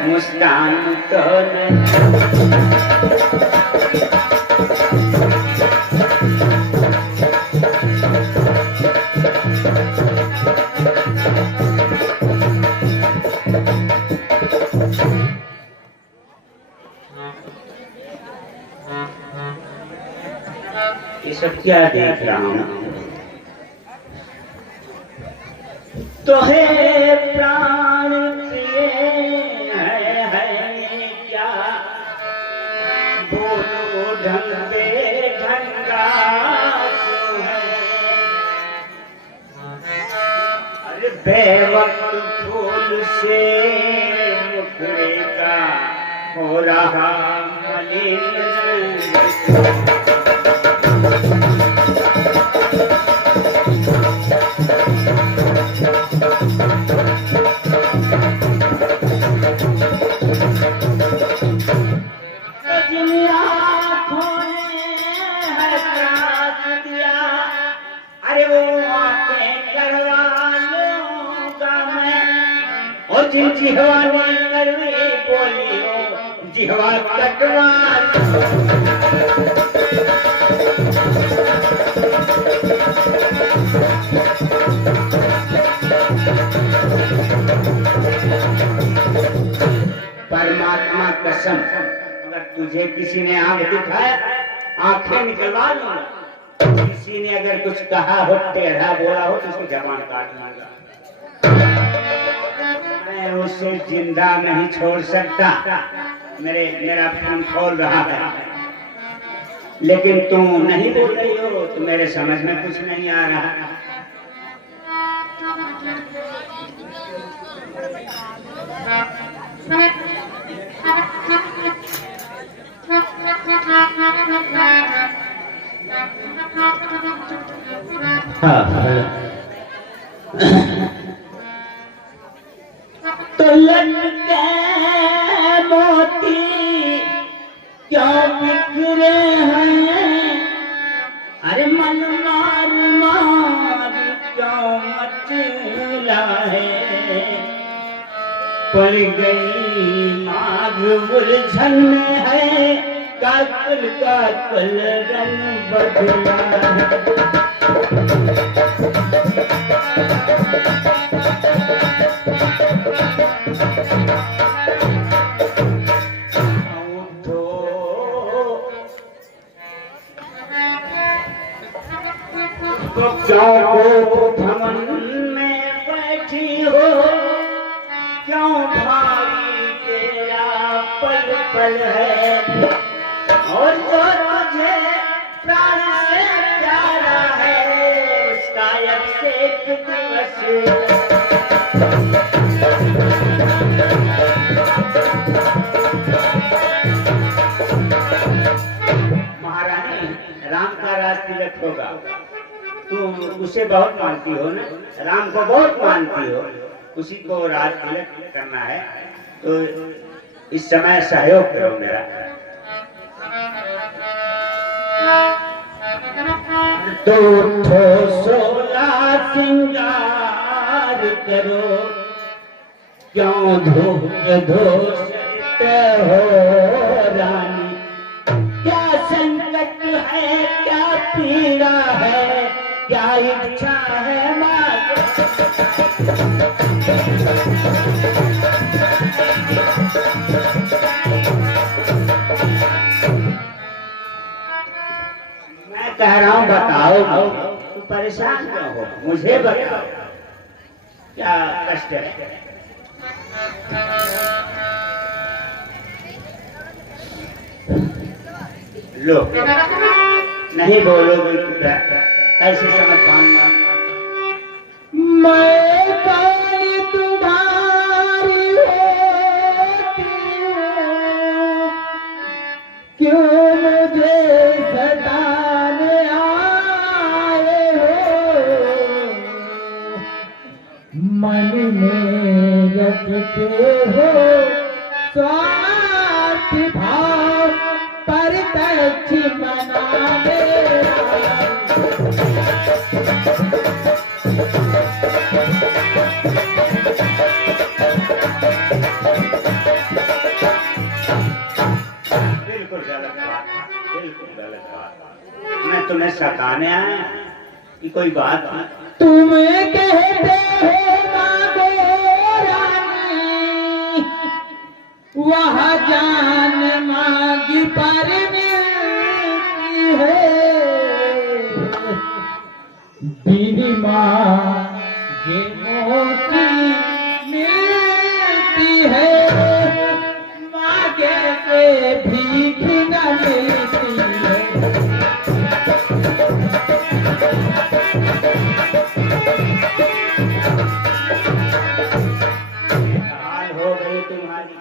मुस्कान तो नहीं। ये सब क्या देख रहा हूँ? तो है प्राण प्रिय है क्या बोलो ढंग पे ढंगा क्यों है? अरे बेवक्त फूल से मुखड़े का हो रहा मलिन। जिहवा ने करवी बोली हो जिहवा कटवान। परमात्मा कसम, अगर तुझे किसी ने आंख दिखाया आंखें निकलवा लो। किसी ने अगर कुछ कहा हो टेढ़ा बोला हो तो उसको जबान काट लूंगा। मैं उसे जिंदा नहीं छोड़ सकता। मेरा फोन खोल रहा है लेकिन तुम नहीं बोल रही हो तो मेरे समझ में कुछ नहीं आ रहा। तो लटके मोती क्यों बिखरे हैं? अरे मन मार मार क्यों मचला है? पड़ गई माघ उलझन में है काकल का कल रंग बदला है। क्यों धमन में बैठी हो क्यों भारी तेरा पल पल है? और जो तुझे प्राण से प्यारा है उसका अब से एक दिवस। महारानी राम का राज तिलक होगा। तुम उसे बहुत मानती हो ना, राम को बहुत मानती हो, उसी को राज तिलक करना है तो इस समय सहयोग करो मेरा। तो सोला सिंगार करो क्यों धोते हो रानी? क्या संकट है क्या पीड़ा है क्या इच्छा है माँ? मैं कह रहा हूँ बताओ तुम परेशान क्यों हो? मुझे बताओ क्या कष्ट है? लो नहीं बोलोगे तो कैसे समझ पाऊंगा? मैं कौन तुम्हारी होती हूँ क्यों मुझे सताने आए हो? मन में रखते हो स्वार्थ भाव पर तच्छी मना गलत बात। मैं तुम्हें सताने आया कि कोई बात है? तुम्हें कहते हो मांगो रानी, वह जान मांगी पर मिलती है, बिन मांगे मोती मिलती है, मांगे से भीख न मिलती है। हाल हो गई तुम्हारी,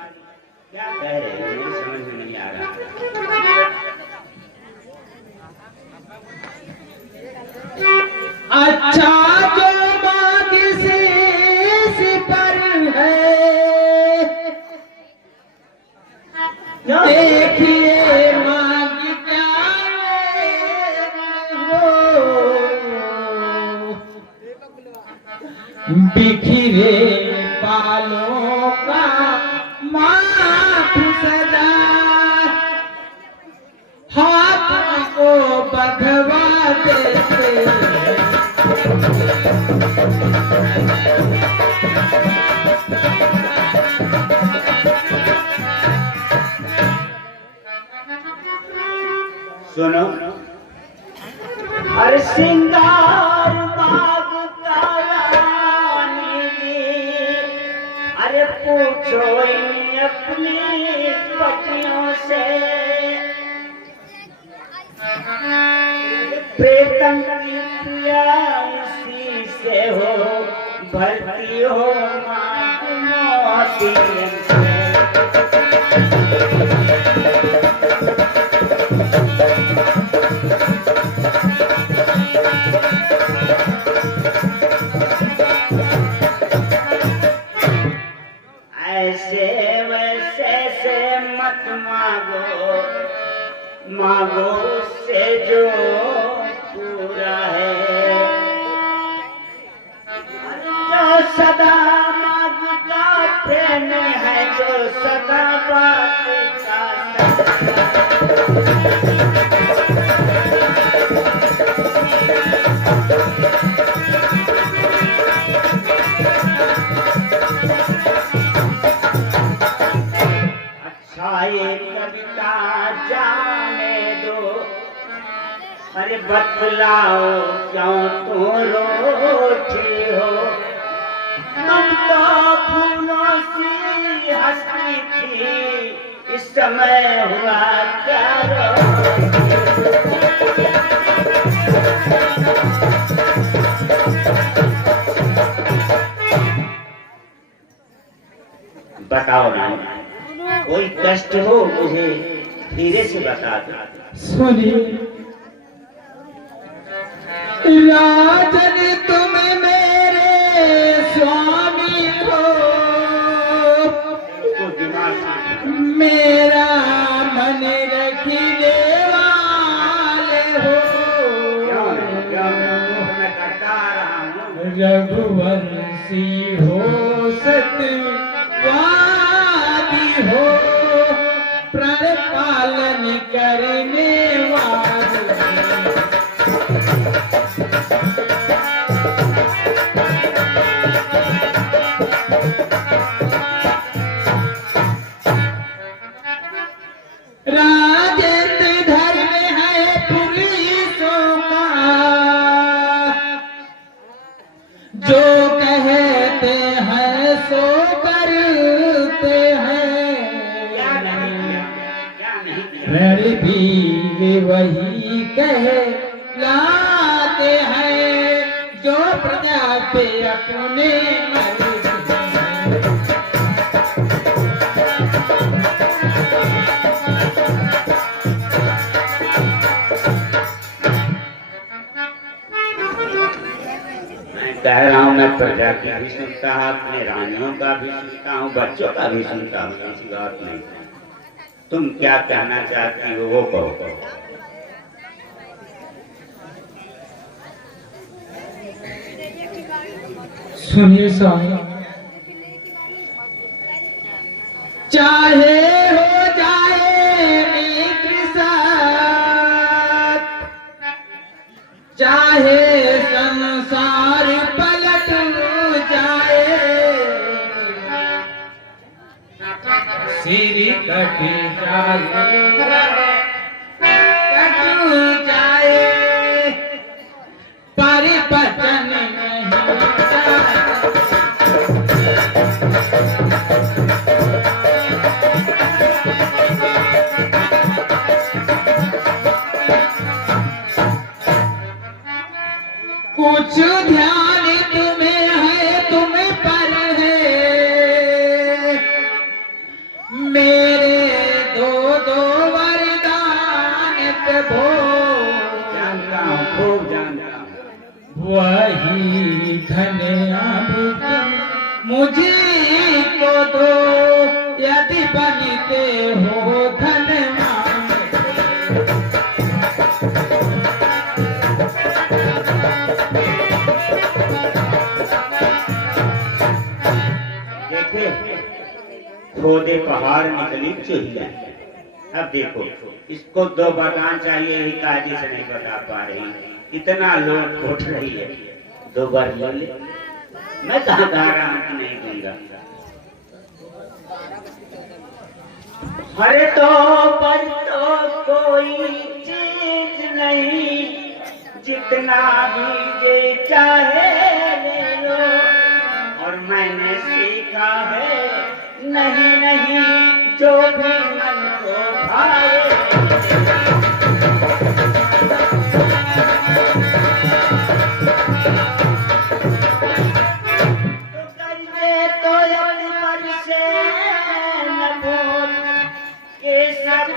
क्या कह रहे हो? मुझे समझ में नहीं आ रहा। अच्छा जो माँ किसी पर है, देखिए माँ की प्यार हो, बिखरे बालों का माथ सजा, हाथ को बधवा देते हैं। सुनो, अरे सिंगार बाग का रानी, अरे पूछो इन अपनी पतियों से, प्रीतम की प्यासी से हो भरती हो मोती से। ऐसे वैसे से मत मांगो, मांगो से जो पूरा है, जो सदा मांगता प्रेम है, जो सदा बात का ये कविता जाने दो, अरे बतलाओ क्यों तुम रोती हो? तुम तो फूलों सी हंसती थी, इस समय हुआ क्या बताओ ना, कोई कष्ट हो मुझे धीरे से बता दो। सुनिए राजन, तुम मेरे स्वामी हो, मेरा मन रखने वाले हो, रघुवंशी हो, सत्यवादी हो, प्रण पालन करने वाले। राजेंद्र धर्म है पुरुषों का, जो कहते हैं सो करते हैं, रण भी वही कहलाते हैं, जो प्रजा पे अपने कह रहा हूँ, मैं प्रजा की भी सुनता हूँ, अपने रानियों का भी सुनता हूँ, बच्चों का भी सुनता हूँ, ऐसी बात नहीं। तुम क्या कहना चाहती हो वो कहो। सुनिए साहब, चाहे हो जाए मित्र सा, सिर कट जाए पर बचन नहीं कुछ ध्यान तुम्हें है तुम पर है मेरे दो दो वरदान प्रभु जानता हूँ, खूब जानता हूँ। वही धन अब मुझे को दो यदि बनते हो धनवान देखे खोदे पहाड़ निकली चुहिया। अब देखो इसको दो वरदान चाहिए, यही काजी से नहीं बता पा रही, इतना लोग उठ रही है। दो बार ले ले, मैं कहाँ कह रहा हूँ कि नहीं दूंगा। अरे तो पर तो कोई चीज नहीं, जितना भी जे चाहे ले लो। और मैंने सीखा है नहीं नहीं जो भी मन को भाए। तो करने तो पर से न भूल के सब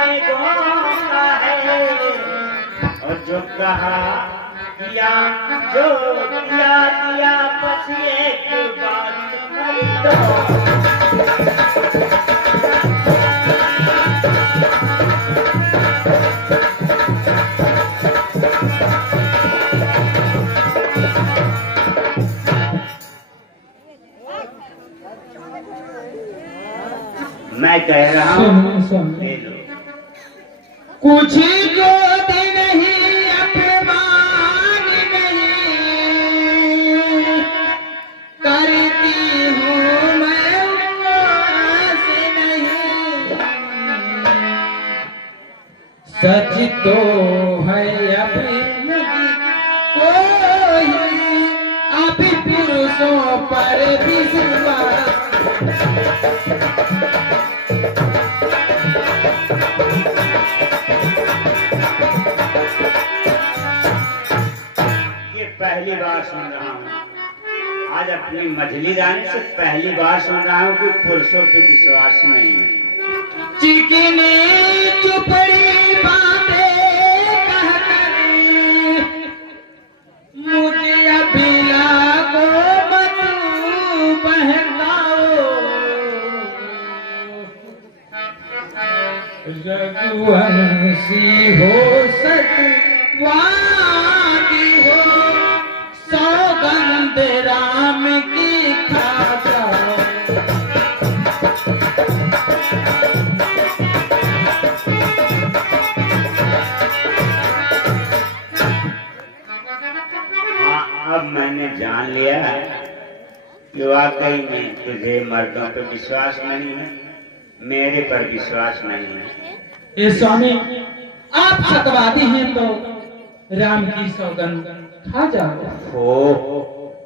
में गोता है। और जो कहा किया जो किया किया बस एक बात कर दो। मैं कह रहा हूँ ले लो। कुछ गोद नहीं अपमान नहीं करती हूँ मैं उपवास नहीं सच तो है अपनी कोई अभी पुरुषों पर विश्वास पहली बार सुन रहा हूँ, आज अपनी मझली रानी से पहली बार सुन रहा हूँ कि पुरुषों पे विश्वास नहीं है। चिकनी चुपड़ी बातें कहकर मुझे अभिला को मत बहकाओ। रघुवंशी हो सतवादी हो सौगंध राम की खा जाओ। हाँ, अब मैंने जान लिया कि वाकई में तुझे मर्दों पर विश्वास नहीं है, मेरे पर विश्वास नहीं है। ये स्वामी आप सतवादी हैं तो राम की सौगंध खा जाओ। हो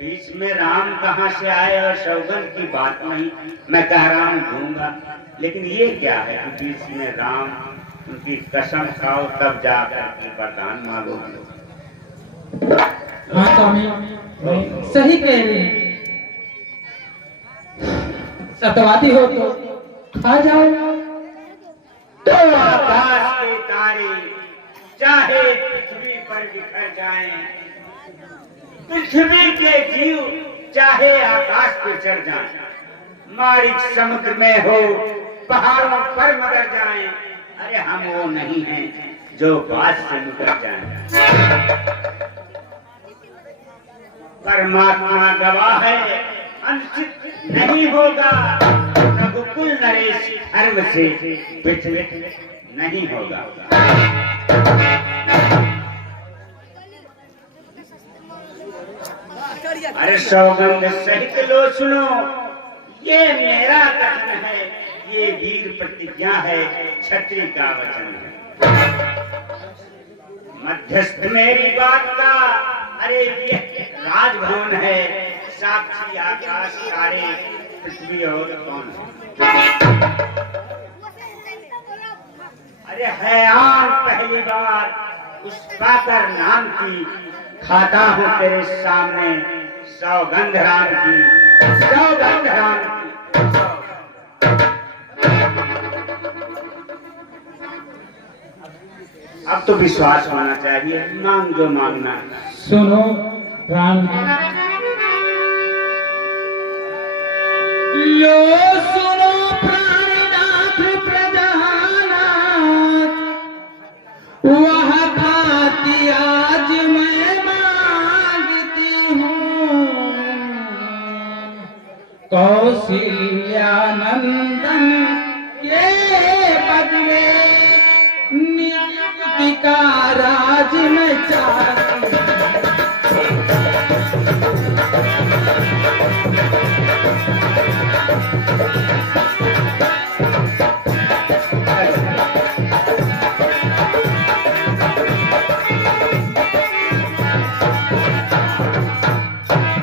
बीच में राम कहाँ से आए और सौगंध की बात नहीं। मैं कह रहा हूँ दूंगा, लेकिन ये क्या है कि बीच में राम उनकी कसम खाओ तब जाकर के वरदान मांगो। हाँ स्वामी सही कह रहे हैं, सतवादी हो तो खा जाओ। तो आकाश के तारे चाहे पृथ्वी पर बिखर जाएं, पृथ्वी के जीव चाहे आकाश पे चढ़ जाएं, मारिक समुद्र में हो पहाड़ों पर मगर जाएं, अरे हम वो नहीं हैं जो बात से मुकर जाएं। परमात्मा गवाह है अनुचित नहीं होगा, रघुकुल नरेश धर्म से विचलित नहीं होगा। अरे सौगंध सहित लो सुनो, ये मेरा कथन है, ये वीर प्रतिज्ञा है, क्षत्रिय का वचन है। मध्यस्थ मेरी बात का, अरे ये राजभवन है, साक्षी आकाश तारे पृथ्वी और कौन है। अरे है आम पहली बार उस पाकर नाम की, खाता हूँ तेरे सामने सौगंध राम की, सौगंध राम की। अब तो विश्वास होना चाहिए, मांग जो मांगना। सुनो राम, लो सुनो प्राणनाथ प्रजानाथ, वह भांति आज मैं मांगती हूँ। कौशल्या नंदन के बदले नियुक्ति का राज मैं चाहती हूँ।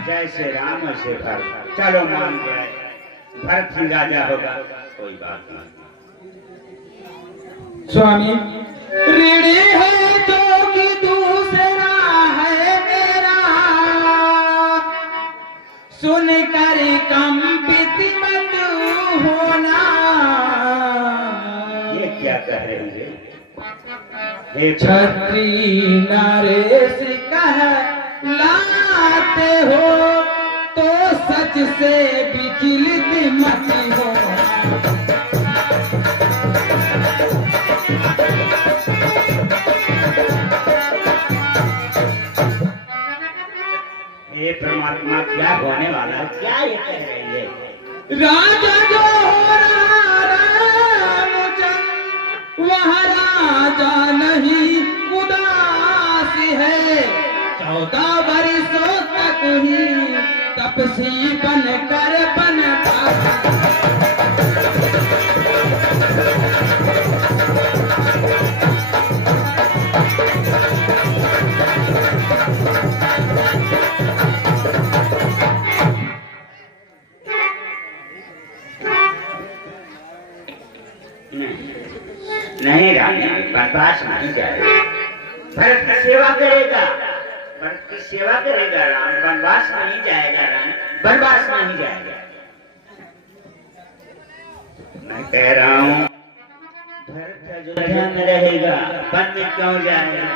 जैसे राम वैसे भरत, चलो मान गए, भरत ही राजा होगा, कोई बात नहीं। स्वामी ऋणी है जो कि दूसरा है मेरा, सुनकर कंपित मत होना। ये क्या कह रही है? क्षत्रिय नरेश कहलाते हो, तो सच से विचलित मत हो। ये परमात्मा क्या होने वाला है, क्या ये कह रही है? राजा जो हो रहा रामचंद्र, वह राजा नहीं उदास है। 14 वर्षों तक ही तपसी बनकर बनता। नहीं रानी, बनवास नहीं जाएगा। भरत की सेवा करेगा, भरत की सेवा करेगा राम, बनवास नहीं जाएगा रानी, बनवास नहीं जाएगा। मैं कह रहा हूँ भरत अयोध्या में रहेगा, वन में क्यों जाएगा?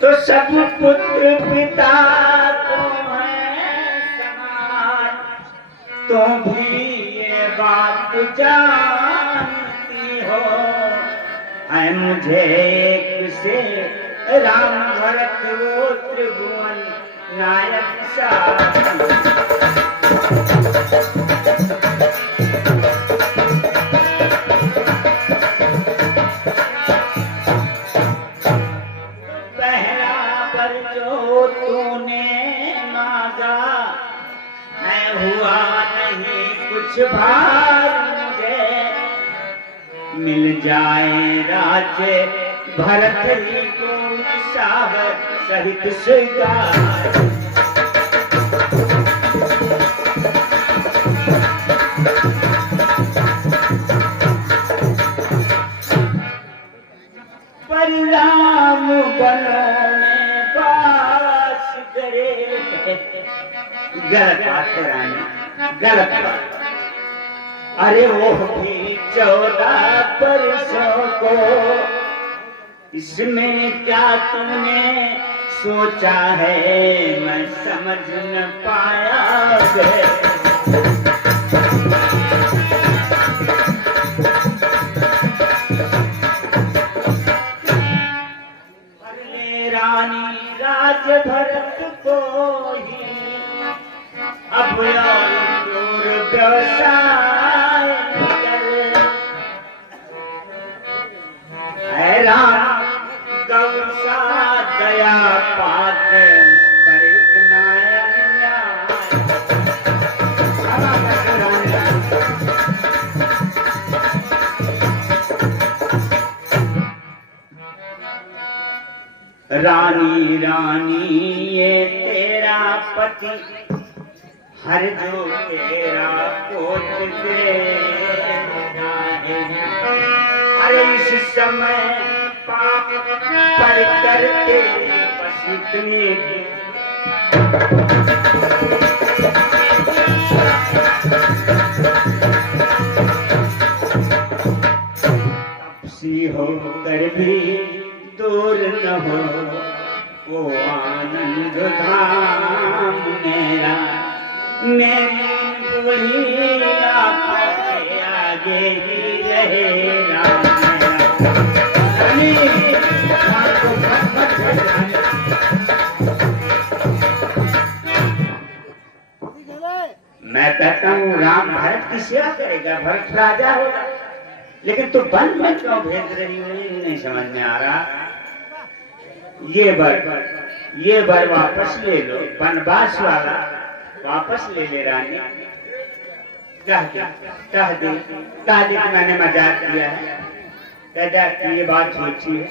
तो सब पुत्र पिता को तुम भी ये बात जानती हो, है मुझे एक से राम भरत वो त्रिभुवन नायक साथी। पहला वर जो तूने मांगा मैं हुआ नहीं कुछ भार, मुझे मिल जाए राज्य भरत ही को साह सहित स्वीकार। परिणाम बनों में बास करे, गलत बात कराना, गलत बात। अरे वो भी 14 वर्षों को, इसमें क्या तुमने सोचा है मैं समझ न पाया है। रानी राज भरत को ही अब और दूर व्यवसाय है राम गौसा दया पात्र पर रानी रानी ये तेरा पति हर जो तेरा कोट दे। अरे इस समय पाप पर करके बस इतनी सी हो कर भी दूर न हो वो आनंद धाम मेरा। मेरी बूढ़ी आंखों के आगे ही रहेगा मैं कहता हूँ राम भरत की सेवा करेगा, भरत राजा होगा, लेकिन तू वन में क्यों भेज रही हो नहीं समझ में आ रहा। ये बर वापस ले लो, वनवास वाला वापस ले ले रानी। कह दे कि मैंने मजाक किया है, दादा की ये बात सोची है।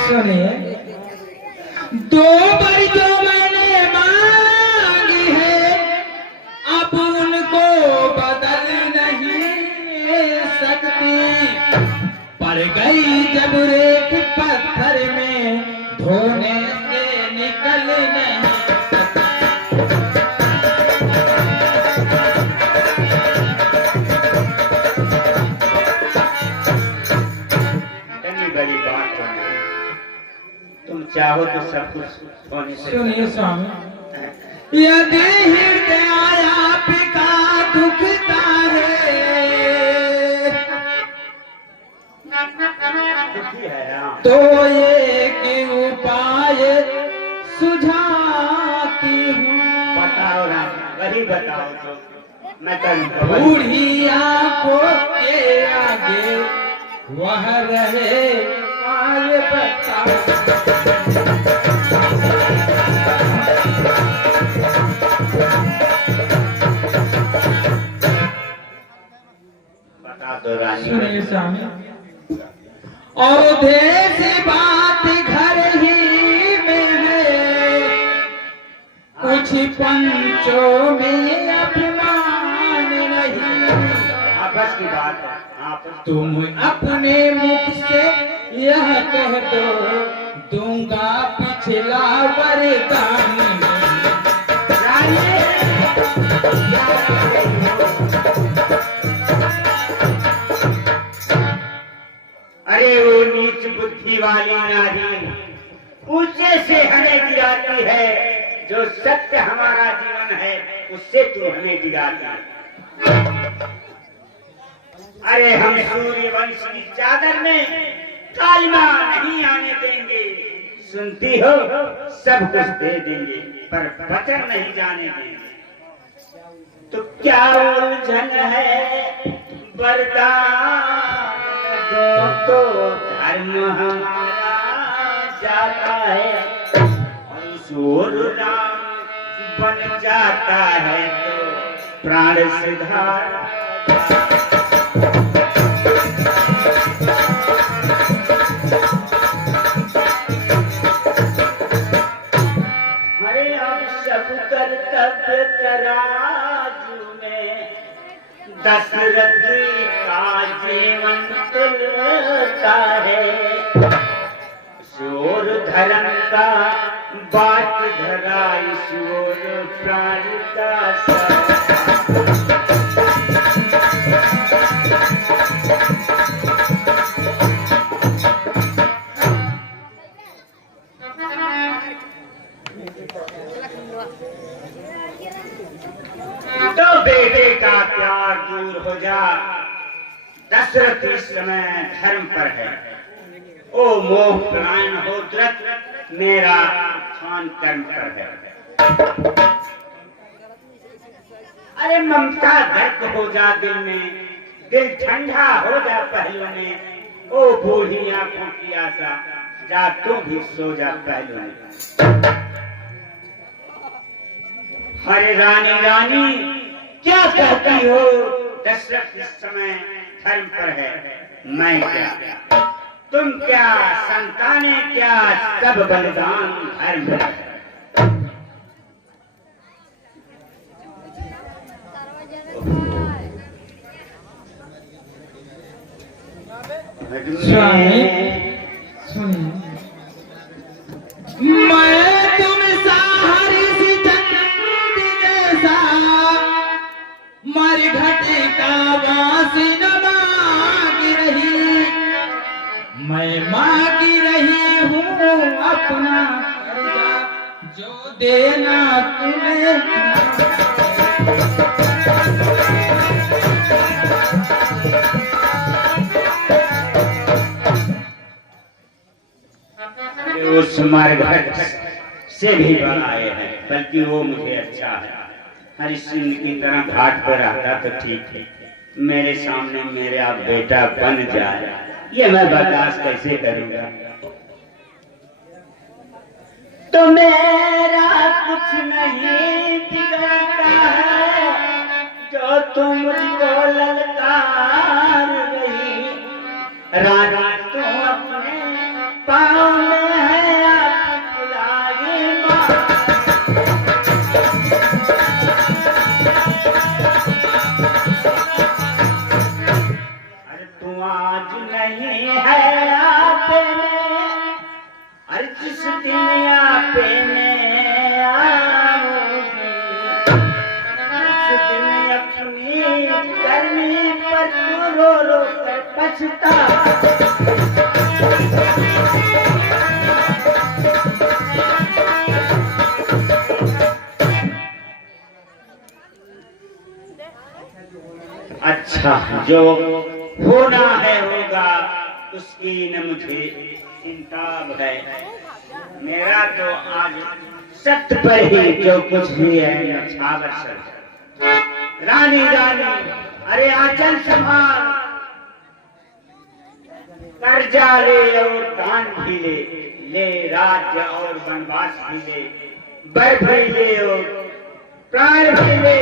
सुनिए, दो बार जो मैंने मांगी है अब उनको बदल नहीं सकती। पड़ गई जब रेत पत्थर में धोने से निकल नहीं बड़ी बात है। तुम चाहो तो सब कुछ होने से। सुनिए स्वामी, यदि हृदय आपका दुखता है तो एक उपाय सुझाती हूँ। बताओ राम, वही बताओ तो मैं करूँ। बूढ़ी आंखों के आगे वह रहे आए बताओ। बता दो रानी। सुनिए स्वामी, और देश बात घर ही में है, कुछ पंचों में अभिमान नहीं। आपस की बात है, आपस। तुम अपने मुख से यह कह दो, दूंगा पिछला वरदान। अरे वो नीच बुद्धि वाली नारी ऊंचे से हमें गिराती है, जो सत्य हमारा जीवन है उससे तू हमें गिराती है। अरे हम सूर्य वंश की चादर में कालिमा नहीं आने देंगे। सुनती हो, सब कुछ दे देंगे पर वचन नहीं जाने देंगे। तो क्या उलझन है, वरदान दो तो धर्म हमारा जाता है। सूर राम बन जाता है तो प्राण सिधार। अरे हम सब कर्तव्य तराजू में दशरथ का जीवन तुलता है। शोर धर्म का बात धरा, ईश्वर प्राण का तो बेटे का प्यार दूर हो जा। दशरथ इस समय धर्म पर है। ओ मोह पलायन हो द्रत, मेरा उत्थान कर्म पर है। अरे ममता दर्द हो जा दिल में, दिल ठंडा हो जा पहलू में। ओ बूढ़ी आंखों की आशा, जा तू भी सो जा पहलू में। अरे रानी रानी क्या कहती हो, दशरथ इस समय धर्म पर है, मैं क्या तुम क्या, संतानें क्या, सब बलिदान धर्म पर है। स्वामी सुनिए, मैं तुम हरि जैसा मर घटे का वासी न मांगी रही, मैं मांगी रही हूँ अपना कर्जा, जो देना तुम्हें। उस मरघट से भी बनाए हैं, बल्कि वो मुझे अच्छा है। हरिश्चंद्र की तरह घाट पर रहता तो ठीक है, मेरे सामने मेरा बेटा बन जाए, ये मैं बर्दाश्त कैसे करूंगा। तो मेरा कुछ नहीं बिगड़ता है, जो तुम मुझको ललकार गई। रानी तुम अपने पाँव में है आप बुलाए माँ। अरे तू आज नहीं है आपे में, अरे जिस दिन आपे में आओगी, उस दिन अपनी गर्मी पर तू रो रो कर पछता। अच्छा, जो होना है होगा, उसकी न मुझे चिंता है। मेरा तो आज सत्य पर ही जो कुछ भी है छावर सर। रानी रानी अरे आंचल संभाल, कर्जा ले और दान भी ले, ले राज्य और वनवास भी ले, बर भी ले और प्राण भी ले।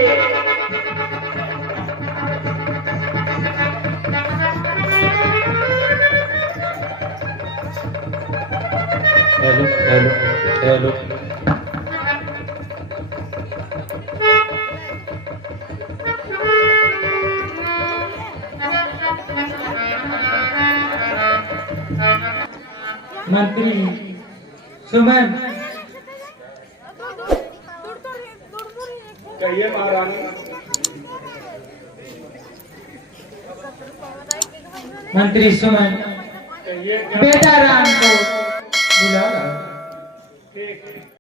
हेलो हेलो हेलो, मंत्री सुमन। कहिए महारानी। मंत्री सुमन, कहिए क्या? बेटा राम को बुला ला।